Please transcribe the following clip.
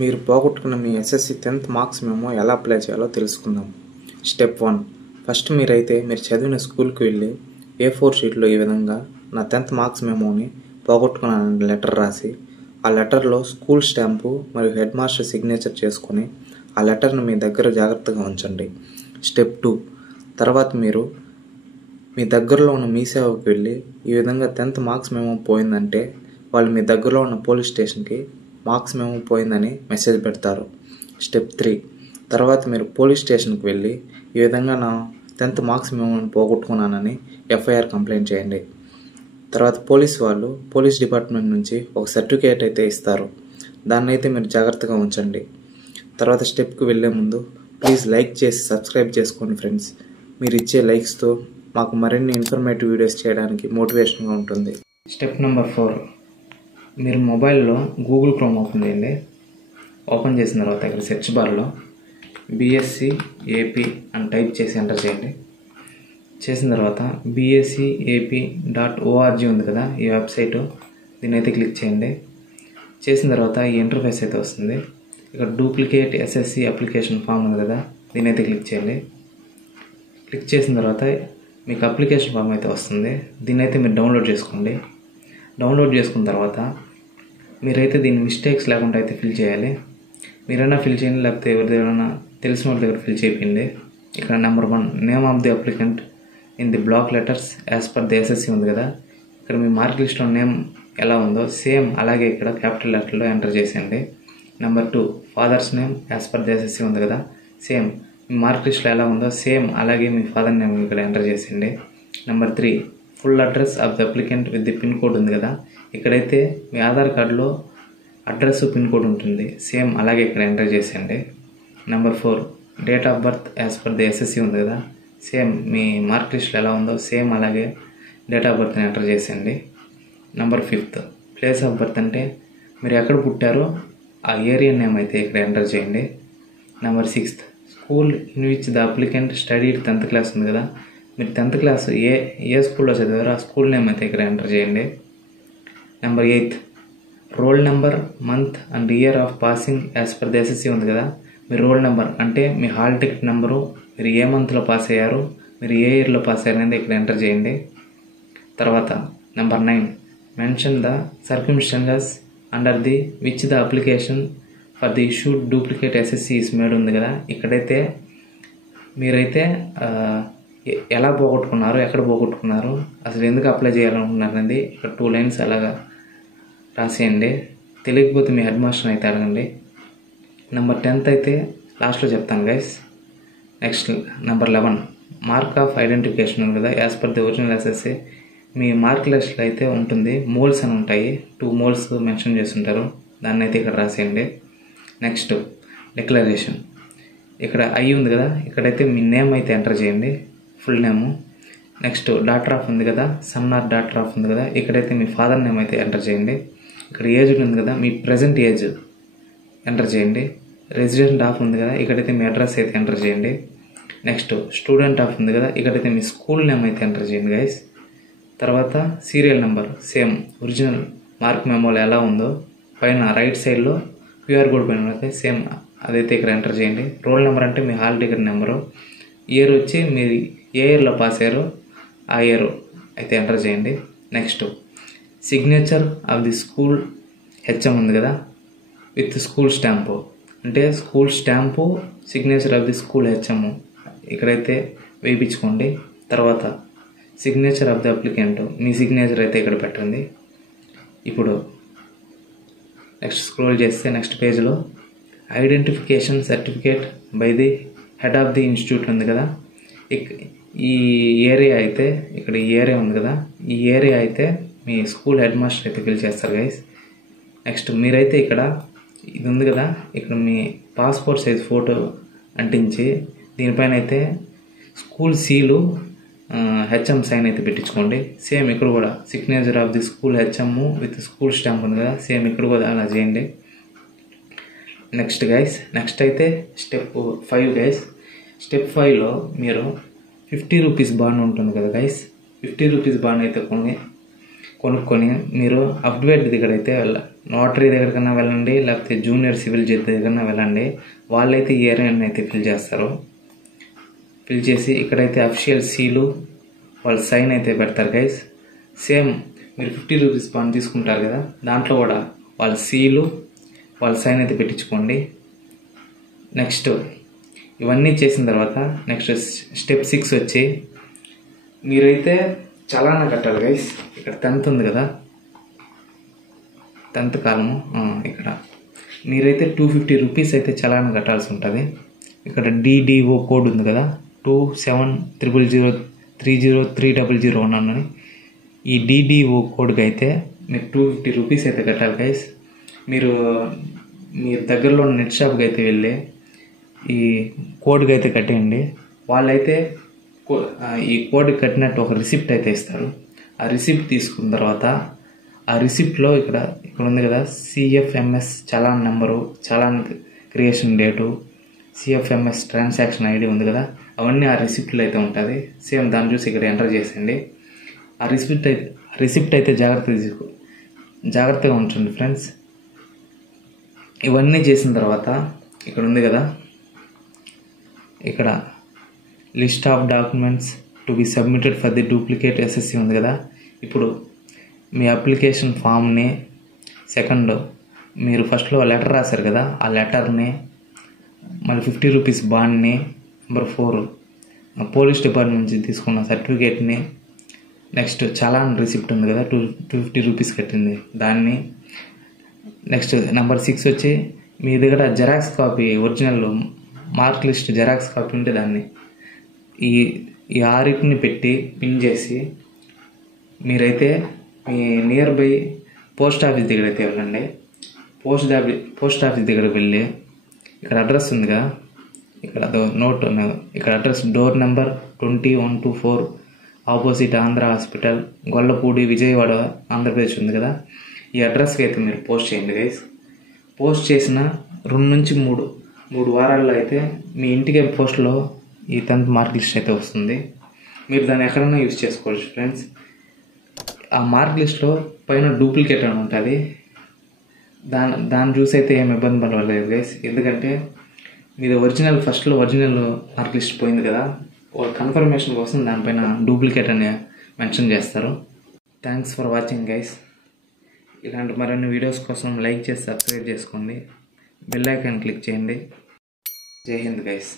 మీరు పోగొట్టుకున్న మీ SSC 10th marks memo ఎలా అప్లై చేయాలో తెలుసుకుందాం. స్టెప్ 1. ఫస్ట్ మీరు చదివిన స్కూల్కి వెళ్ళి A4 షీట్లో ఈ విధంగా నా 10th మార్క్స్ మెమోని పోగొట్టుకున్నానని లెటర్ రాసి, ఆ లెటర్లో స్కూల్ స్టాంపు మరియు హెడ్ మాస్టర్ సిగ్నేచర్ చేసుకొని ఆ లెటర్ని మీ దగ్గర జాగ్రత్తగా ఉంచండి. స్టెప్ 2. తర్వాత మీరు మీ దగ్గరలో ఉన్న మీ సేవకు వెళ్ళి ఈ విధంగా 10th మార్క్స్ మెమో పోయిందంటే వాళ్ళు మీ దగ్గరలో ఉన్న పోలీస్ స్టేషన్కి మార్క్స్ మెమో పోయిందని మెసేజ్ పెడతారు. స్టెప్ 3. తర్వాత మీరు పోలీస్ స్టేషన్కి వెళ్ళి ఈ విధంగా నా 10th మార్క్స్ మెమోని పోగొట్టుకున్నానని ఎఫ్ఐఆర్ కంప్లైంట్ చేయండి. తర్వాత పోలీస్ డిపార్ట్మెంట్ నుంచి ఒక సర్టిఫికేట్ అయితే ఇస్తారు. దాన్ని అయితే మీరు జాగ్రత్తగా ఉంచండి. తర్వాత స్టెప్కి వెళ్ళే ముందు ప్లీజ్ లైక్ చేసి సబ్స్క్రైబ్ చేసుకోండి ఫ్రెండ్స్. మీరు ఇచ్చే లైక్స్తో మాకు మరిన్ని ఇన్ఫర్మేటివ్ వీడియోస్ చేయడానికి మోటివేషన్గా ఉంటుంది. Step number 4. మీరు మొబైల్లో గూగుల్ క్రోమ్ ఓపెన్ చేయండి. ఓపెన్ చేసిన తర్వాత ఇక్కడ సెర్చ్ బార్లో BSc AP అని టైప్ చేసి ఎంటర్ చేయండి. చేసిన తర్వాత bscap.org ఉంది కదా, ఈ వెబ్సైటు, దీన్ని అయితే క్లిక్ చేయండి. చేసిన తర్వాత ఈ ఇంటర్ఫేస్ అయితే వస్తుంది. ఇక్కడ డూప్లికేట్ SSC అప్లికేషన్ ఫామ్ ఉంది కదా, దీన్ని అయితే క్లిక్ చేయండి. క్లిక్ చేసిన తర్వాత మీకు అప్లికేషన్ ఫామ్ అయితే వస్తుంది. దీన్ని అయితే మీరు డౌన్లోడ్ చేసుకోండి. డౌన్లోడ్ చేసుకున్న తర్వాత మీరైతే దీన్ని మిస్టేక్స్ లేకుండా అయితే ఫిల్ చేయాలి. మీరైనా ఫిల్ చేయండి, లేకపోతే ఎవరిదైనా తెలిసిన వాళ్ళ దగ్గర ఫిల్ చేయండి. ఇక్కడ number 1 name of the applicant in the block letters as per the SSC ఉంది కదా, ఇక్కడ మీ మార్క్ లిస్ట్లో నేమ్ ఎలా ఉందో సేమ్ అలాగే ఇక్కడ క్యాపిటల్ లెటర్లో ఎంటర్ చేసేయండి. Number 2 father's name as per the SSC ఉంది కదా, సేమ్ మీ మార్క్ లిస్ట్లో ఎలా ఉందో సేమ్ అలాగే మీ ఫాదర్ నేమ్ ఇక్కడ ఎంటర్ చేసేయండి. Number 3 full address of the applicant with the pin code ఉంది కదా, ఇక్కడైతే మీ ఆధార్ కార్డులో అడ్రస్ పిన్ కోడ్ ఉంటుంది, సేమ్ అలాగే ఇక్కడ ఎంటర్ చేసేయండి. Number 4 date of birth as per the SSC ఉంది కదా, సేమ్ మీ మార్క్ లిస్ట్లో ఎలా ఉందో సేమ్ అలాగే డేట్ ఆఫ్ బర్త్ని ఎంటర్ చేసేయండి. నెంబర్ 5 ప్లేస్ ఆఫ్ బర్త్ అంటే మీరు ఎక్కడ పుట్టారో ఆ ఏరియా నేమ్ అయితే ఇక్కడ ఎంటర్ చేయండి. Number 6 school in which the applicant studied 10th class ఉంది కదా, మీరు 10th క్లాస్ ఏ స్కూల్లో చదివారో ఆ స్కూల్ నేమ్ అయితే ఇక్కడ ఎంటర్ చేయండి. Number 8 roll number, month and year of passing as per the SSC ఉంది కదా, మీ రోల్ నెంబర్ అంటే మీ హాల్ టికెట్ నెంబరు, మీరు ఏ మంత్లో పాస్ అయ్యారు, మీరు ఏ ఇయర్లో పాస్ అయ్యారు అనేది ఇక్కడ ఎంటర్ చేయండి. తర్వాత number 9 mention the circumstances under the which the application for the issued duplicate SSC is made ఉంది కదా, ఇక్కడైతే మీరైతే ఎలా పోగొట్టుకున్నారు, ఎక్కడ పోగొట్టుకున్నారు, అసలు ఎందుకు అప్లై చేయాలనుకున్నారు అనేది ఇక్కడ 2 లైన్స్ అలాగా రాసేయండి. తెలియకపోతే మీ హెడ్ మాస్టర్ అయితే అడగండి. నెంబర్ 10 అయితే లాస్ట్లో చెప్తాను guys. Next number 11 mark of identification ఉంది కదా, as per the original SSC me mark లిస్ట్లో అయితే ఉంటుంది, మోల్స్ అని ఉంటాయి, 2 మోల్స్ మెన్షన్ చేస్తుంటారు, దాన్ని అయితే ఇక్కడ రాసేయండి. నెక్స్ట్ డిక్లరేషన్, ఇక్కడ ఉంది కదా, ఇక్కడైతే మీ నేమ్ అయితే ఎంటర్ చేయండి, full name. Next daughter of ఉంది కదా, సన్ ఆర్ డాటర్ ఆఫ్ ఉంది కదా, ఇక్కడైతే మీ ఫాదర్ నేమ్ అయితే ఎంటర్ చేయండి. ఇక్కడ ఏజ్ ఉంది కదా, మీ ప్రజెంట్ ఏజ్ ఎంటర్ చేయండి. రెసిడెంట్ ఆఫ్ ఉంది కదా, ఇక్కడైతే మీ అడ్రస్ అయితే ఎంటర్ చేయండి. నెక్స్ట్ స్టూడెంట్ ఆఫ్ ఉంది కదా, ఇక్కడైతే మీ స్కూల్ నేమ్ అయితే ఎంటర్ చేయండి గైస్. తర్వాత serial number same original mark మెమోలో ఎలా ఉందో పైన రైట్ సైడ్లో QR కోడ్ పైన అయితే సేమ్ అదైతే ఇక్కడ ఎంటర్ చేయండి. రోల్ నెంబర్ అంటే మీ హాల్ టికెట్ నెంబరు, ఇయర్ వచ్చి మీరు ఏ ఇయర్లో పాస్ అయ్యారో ఆ ఇయర్ అయితే ఎంటర్ చేయండి. Next signature of the school HM ఉంది కదా, విత్ స్కూల్ స్టాంపు అంటే school stamp signature of the school HM ఇక్కడైతే వేయించుకోండి. తర్వాత signature of the applicant me signature అయితే ఇక్కడ పెట్టండి. ఇప్పుడు నెక్స్ట్ స్క్రోల్ చేస్తే నెక్స్ట్ పేజ్లో identification certificate by the head of the institute ఉంది కదా, ఈ ఏరియా అయితే ఇక్కడ ఈ ఏరియా ఉంది కదా, ఈ ఏరియా అయితే మీ స్కూల్ హెడ్ మాస్టర్ అయితే ఫిల్ చేస్తారు గైస్. నెక్స్ట్ మీరైతే ఇక్కడ ఇది ఉంది కదా, ఇక్కడ మీ పాస్పోర్ట్ సైజ్ ఫోటో అంటించి దీనిపైన అయితే స్కూల్ సీలు HM సైన్ అయితే పెట్టించుకోండి. సేమ్ ఇక్కడ కూడా signature of the school HM with school stamp ఉంది కదా, సేమ్ ఇక్కడ కూడా అలా చేయండి. నెక్స్ట్ గైస్ నెక్స్ట్ అయితే స్టెప్ 5 గైస్. స్టెప్ 5లో మీరు 50 రూపీస్ బాండ్ ఉంటుంది కదా గైస్, 50 రూపీస్ బాండ్ అయితే కొన్ని కొనుక్కొని మీరు అప్డేట్ దగ్గరైతే నోటరీ దగ్గరకన్నా వెళ్ళండి, లేకపోతే జూనియర్ సివిల్ జడ్జి దగ్గరన్నా వెళ్ళండి. వాళ్ళైతే ఈ ఏరియాని అయితే ఫిల్ చేస్తారు. ఫిల్ చేసి ఇక్కడైతే అఫీషియల్ సీలు వాళ్ళ సైన్ అయితే పెడతారు గైస్. సేమ్ మీరు 50 రూపీస్ బాండ్ తీసుకుంటారు కదా, దాంట్లో కూడా వాళ్ళ సీలు వాళ్ళ సైన్ అయితే పెట్టించుకోండి. నెక్స్ట్ ఇవన్నీ చేసిన తర్వాత నెక్స్ట్ స్టెప్ 6 వచ్చి మీరైతే చలానా కట్టాలి గైస్. ఇక్కడ 10th ఉంది కదా, 10th కాలము, ఇక్కడ మీరైతే 250 రూపీస్ అయితే చలానా కట్టాల్సి ఉంటుంది. ఇక్కడ DDO కోడ్ ఉంది కదా, 2700030300 అని, ఈ DDO కోడ్కి అయితే మీరు 250 రూపీస్ అయితే కట్టాలి గైస్. మీరు దగ్గరలో ఉన్న నెట్ షాప్కి అయితే వెళ్ళి ఈ కోడ్కి అయితే కట్టేయండి. వాళ్ళైతే ఈ కోడ్ కట్టినట్టు ఒక రిసిప్ట్ అయితే ఇస్తారు. ఆ రిసిప్ట్ తీసుకున్న తర్వాత ఆ రిసిప్ట్లో ఇక్కడ ఉంది కదా, CFMS challan number, challan creation date, CFMS transaction ID ఉంది కదా, అవన్నీ ఆ రిసిప్ట్లో అయితే ఉంటుంది. సేమ్ దాన్ని చూసి ఇక్కడ ఎంటర్ చేసేయండి. ఆ రిసిప్ట్ అయితే జాగ్రత్తగా ఉంచండి ఫ్రెండ్స్. ఇవన్నీ చేసిన తర్వాత ఇక్కడ ఉంది కదా, ఇక్కడ list of documents to be submitted for the duplicate SSC ఉంది కదా. ఇప్పుడు మీ అప్లికేషన్ ఫామ్ని, సెకండ్ మీరు ఫస్ట్లో లెటర్ రాశారు కదా, ఆ లెటర్ని, మళ్ళీ 50 రూపీస్ బాండ్ని, నెంబర్ 4 పోలీస్ డిపార్ట్మెంట్ నుంచి తీసుకున్న సర్టిఫికేట్ని, నెక్స్ట్ చలాన్ రిసిప్ట్ ఉంది కదా 250 రూపీస్ కట్టింది దాన్ని, నెక్స్ట్ నెంబర్ 6 వచ్చి మీ దగ్గర xerox copy, original mark list xerox copy ఉంటే దాన్ని, ఈ 6ని పెట్టి పిన్ చేసి మీరైతే మీ నియర్ బై పోస్ట్ ఆఫీస్ దగ్గర అయితే వెళ్ళండి. పోస్ట్ ఆఫీస్ దగ్గరకు వెళ్ళి ఇక్కడ అడ్రస్ ఉందిగా, ఇక్కడ నోట్ ఇక్కడ address door number 20124 opposite Andhra hospital, Gollapudi, Vijayawada, Andhra Pradesh ఉంది కదా. ఈ అడ్రస్కి అయితే మీరు పోస్ట్ చేయండి గైస్. పోస్ట్ చేసిన 2 నుంచి 3 వారాల్లో అయితే మీ ఇంటికి పోస్ట్లో ఈ 10th మార్క్ లిస్ట్ అయితే వస్తుంది. మీరు దాన్ని ఎక్కడైనా యూజ్ చేసుకోవచ్చు ఫ్రెండ్స్. ఆ మార్క్ లిస్ట్లో పైన డూప్లికేట్ అని ఉంటుంది, దాన్ని చూసి అయితే ఏమి ఇబ్బంది పడలేదు గైస్. ఎందుకంటే మీది ఫస్ట్లో ఒరిజినల్ మార్క్ లిస్ట్ పోయింది కదా, కన్ఫర్మేషన్ కోసం దానిపైన డూప్లికేట్ అని మెన్షన్ చేస్తారు. Thanks for watching guys. ఇలాంటి మరిన్ని వీడియోస్ కోసం లైక్ చేసి సబ్స్క్రైబ్ చేసుకోండి, బెల్ ఐకాన్ క్లిక్ చేయండి. జై హింద్ గైస్.